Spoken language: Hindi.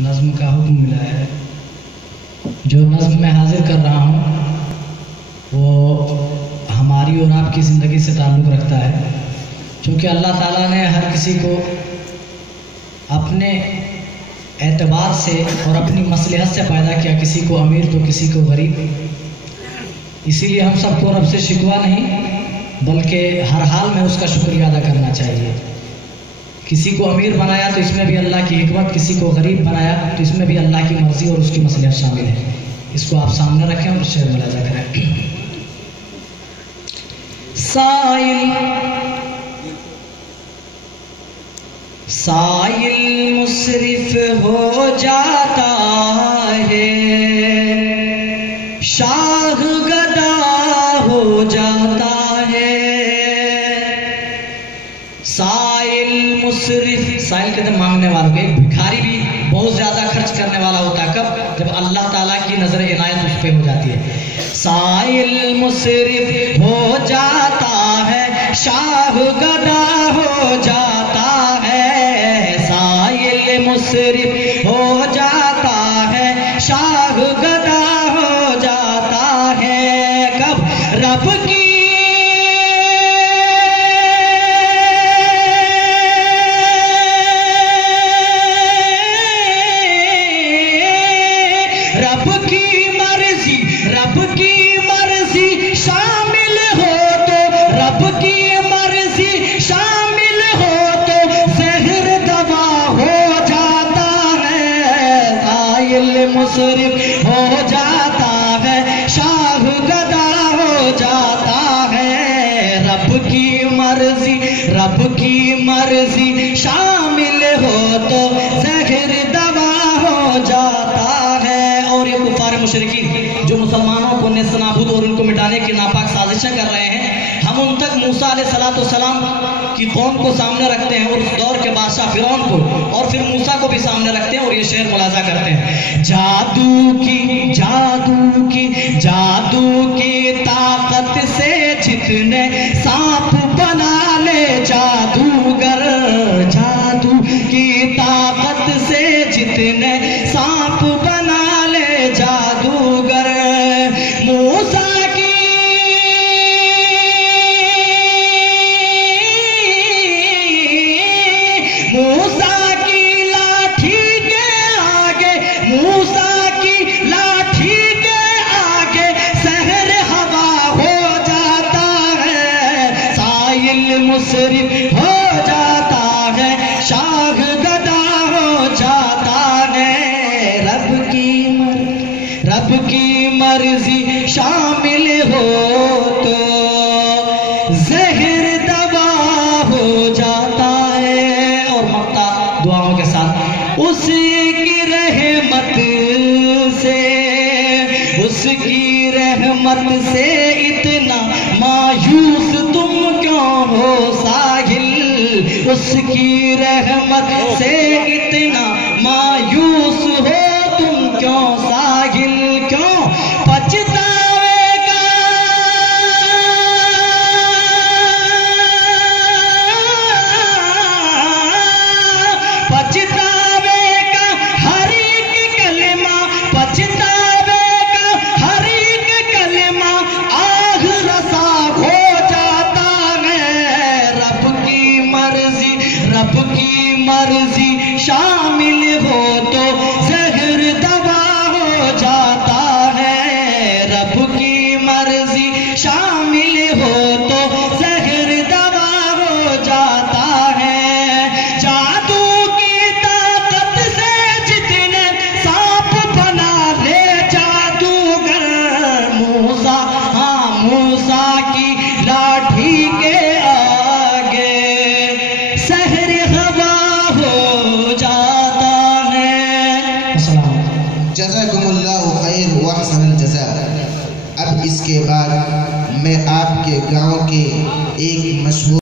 नज़्म का हुक्म मिला है। जो नज़्म मैं हाजिर कर रहा हूँ वो हमारी और आपकी ज़िंदगी से ताल्लुक़ रखता है, क्योंकि अल्लाह ताला ने हर किसी को अपने एतबार से और अपनी मसलहत से पैदा किया, किसी को अमीर तो किसी को गरीब। इसीलिए हम सबको रब से शिकवा नहीं बल्कि हर हाल में उसका शुक्रिया अदा करना चाहिए। किसी को अमीर बनाया तो इसमें भी अल्लाह की हिकमत, किसी को गरीब बनाया तो इसमें भी अल्लाह की मर्जी और उसकी मसलहत शामिल है। इसको आप सामने रखें और शेर मुलाजा करें। साइल मुसरिफ हो जाता है, शाह गदा हो जाता है। साइल मुसरिफ, साइल कहते मांगने वालों के, भिखारी भी बहुत ज्यादा खर्च करने वाला होता है कब? जब अल्लाह ताला की नजर इनायत उस पे हो जाती है। साइल मुसरिफ हो जाता है, शाह गदा हो जाता है। साइल मुसरिफ हो जाता है, शाह गदा हो जाता है। कब? रब की शामिल हो तो, रब की मर्जी शामिल हो तो जहर दवा हो जाता है। साइल मुसरिफ हो जाता है, शाह गदा हो जाता है। रब की मर्जी शामिल हो तो जहर दवा हो जाता है। और ये कुफार मुशरिकीन जो मुसलमानों को नेस्तनाबूद और उनको मिटाने की नापाक साजिशें कर रहे हैं, हम उन तक मूसा अलैहिस्सलाम की कौम को सामने रखते हैं और उस दौर के बादशाह फिरौन को, और फिर मूसा को भी सामने रखते हैं और ये शेर मुलाजा करते हैं। जादू की ताकत से जितने सांप बना ले जादूगर, जादू की ताकत से जितने सांप बना ले जादूगर। मूसा की लाठी के आगे, मूसा की लाठी के आगे सहर हवा हो जाता है। साइल मुसरिफ हो जाता है, शाह गदा हो जाता है। रब की मर्जी शामिल हो तो जहर दवा हो जाता है। और मक्ता दुआओं के साथ, उसकी रहमत से इतना मायूस तुम क्यों हो साहिल? उसकी रहमत से इतना मायूस हो तुम क्यों साहिल? क्यों पछतावेगा, पछतावेगा हर एक कलमा, पछतावेगा हर एक कलमा, आग रसा हो जाता है। रब की मर्जी शामिल हो तो जहर दवा हो जाता है। रब की मर्जी शामिल हो तो जहर दवा हो जाता है। जादू की ताकत से जितने सांप बना ले जादूगर। मूसा की लाठी के आगे सहर हवा हो जाता है। जज़ाकुमुल्लाहु खैर व अहसनल जज़ा। अब इसके बाद मैं आपके गांव के एक मशहूर